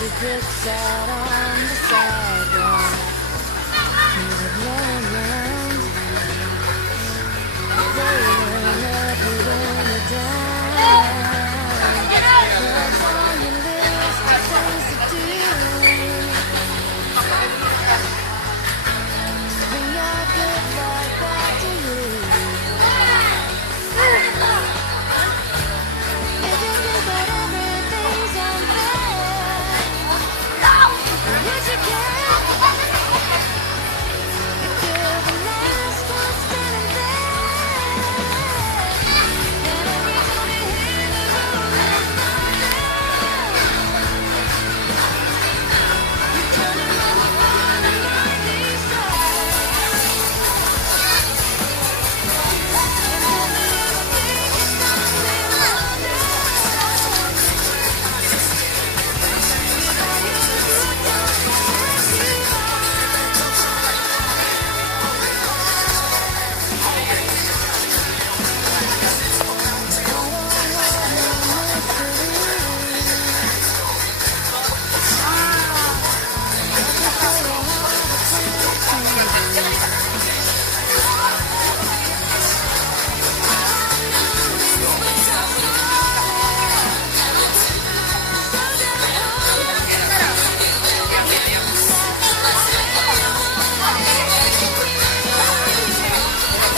she puts out on the sidewalk. Music blowing round. They run up, putting it down. What's on your list of things to do? Bring your good luck back to you. If you think that everything's unfair, would you care if you're the last one standing there? And every time you hear the rolling thunder, you turn around and find a lightning strike. And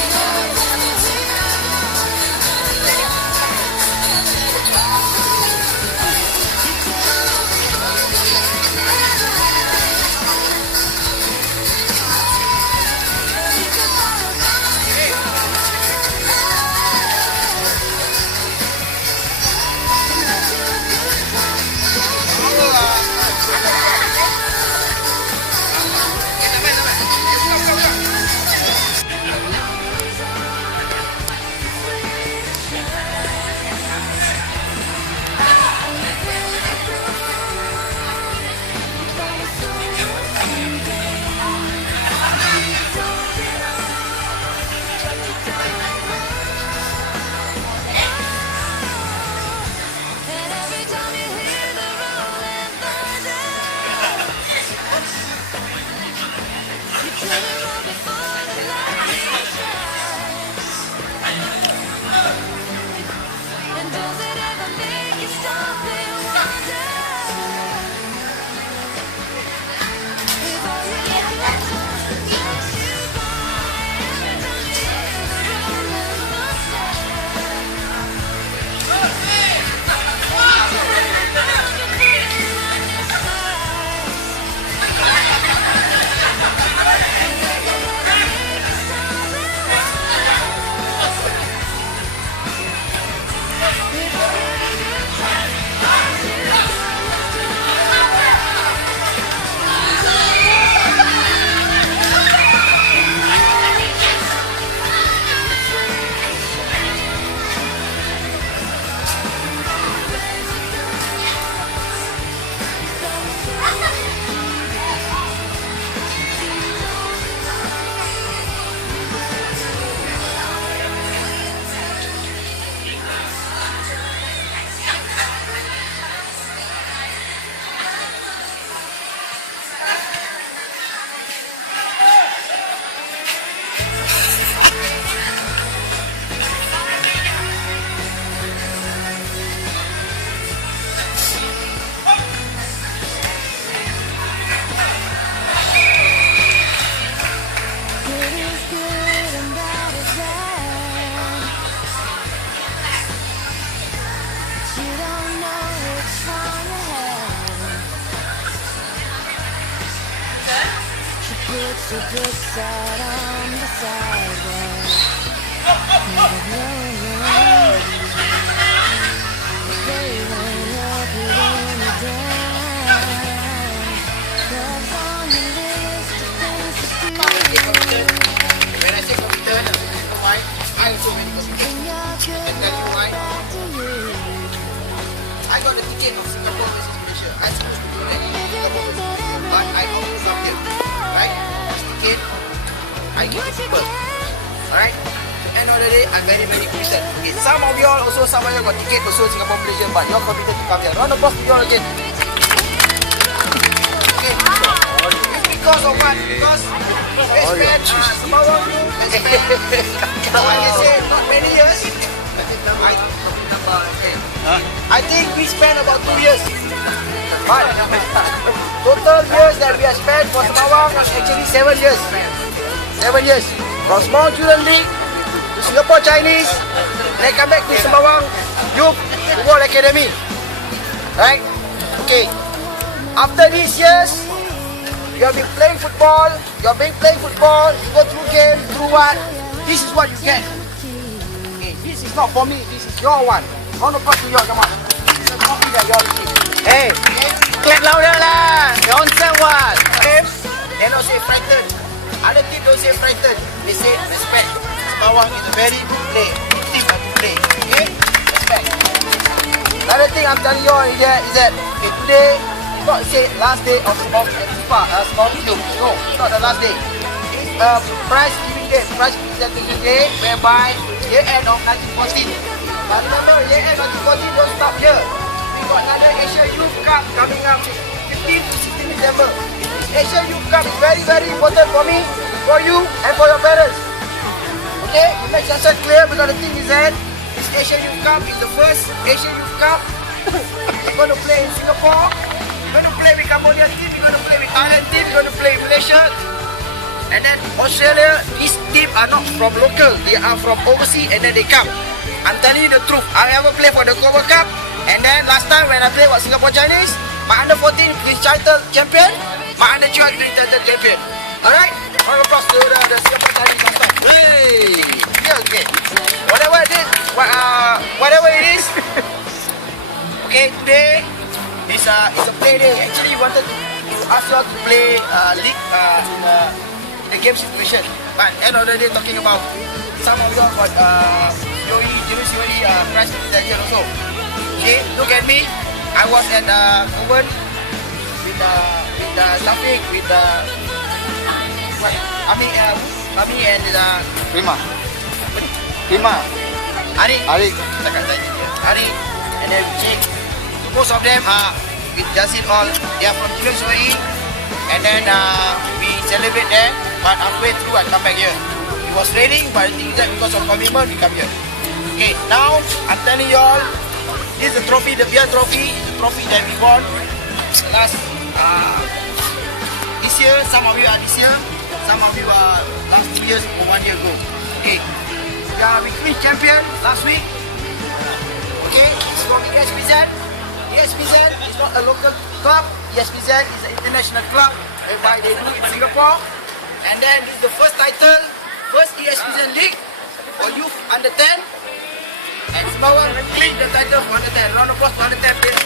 does it ever make you stop and wonder? And every time you hear the rolling thunder, you turn around before the lightning strikes. And does it ever make you stop and wonder if all your good times pass you by? Every time you hear the rolling thunder, you turn around before the lightning strikes. And does it ever make you stop and wonder if all your good times pass you by? Good is good and bad is bad. You don't know which one to have. She puts her books out on the sidewalk. Never blowing around. They run up, putting it down. Love's on your list of things to do. When I say computer, you know why? I also many computers. Bring your good And tell you why? luck back to you. I got the ticket of Singapore versus Malaysia. I supposed to go there. If you think that But I don't everything's come here. Right? unfair, This ticket, I give would it you first. care Alright? End of the day, I'm very, very pleased. Okay, some of y'all also, some of y'all got ticket also Singapore Malaysia, but you're committed to come here. Round of applause to y'all again. every time you hear the for what? Because we spent Sembawang Youth has spent, what you say, not many years. I think we spent about 2 years. But total years that we have spent for Sembawang was actually 7 years. 7 years. From Small Children League to Singapore Chinese, then come back to Sembawang Youth Football Academy. Right? Okay. After these years, you have been playing football, you have been playing football, you go through game, through what? This is what you get. Okay, this is not for me, this is your one. Round of applause to you, come on. This is a trophy that you all receive. Hey, clap louder lah. Nonsense what? Okay? They don't say frightened. Other team don't say frightened. They say respect. Sembawang is a very good play. Good team to play. Okay? Respect. Another thing I'm telling you all is that okay, today, not say last day of Sembawang Youth. No, it's not the last day. It's a prize giving day, prize presentation day, whereby year end of 1914. But remember, year end 1914 don't stop here. We got another Asia Youth Cup coming up 15 to 16 December. This Asia Youth Cup is very, very important for me, for you, and for your parents. Okay, we make yourself clear because the thing is that this Asia Youth Cup is the first Asia Youth Cup. We're going to play in Singapore. We're going to play with Cambodia team. We're going to play with Thailand team. We're going to play with Malaysia. And then Australia, these teams are not from local. They are from overseas and then they come. I'm telling you the truth. I ever play for the World Cup. And then last time when I played with Singapore Chinese, my under 14 Prince title champion, my under 12 Prince title champion. Alright? Round of applause to the Singapore Chinese last time. Hey! Yeah, okay. Whatever it is, whatever it is. Okay, today is a play day. Actually, we wanted to ask you all to play league in the game situation. But end of the day, talking about some of you all got COE prize presentation also. Okay, look at me. I was at Kovan with Shafiq, with Ami and Prima. Ari, and then Jake. Most of them are with Jasin all. They are from Children's OE. And then we celebrate there. But halfway through, I come back here. It was raining, but I think that because of commitment, we come here. Okay, now I'm telling you all, this is the trophy, the beer trophy, the trophy that we won last this year. Some of you are this year, some of you are last 2 years or 1 year ago. Okay, we finished champion last week. Okay, it's from ESPZ. ESPZ is not a local club. ESPZ is an international club whereby they do in Singapore. And then this is the first title, first ESPZ League for youth under 10. And Sembawang click the title for under 10. Round of applause for under 10 please.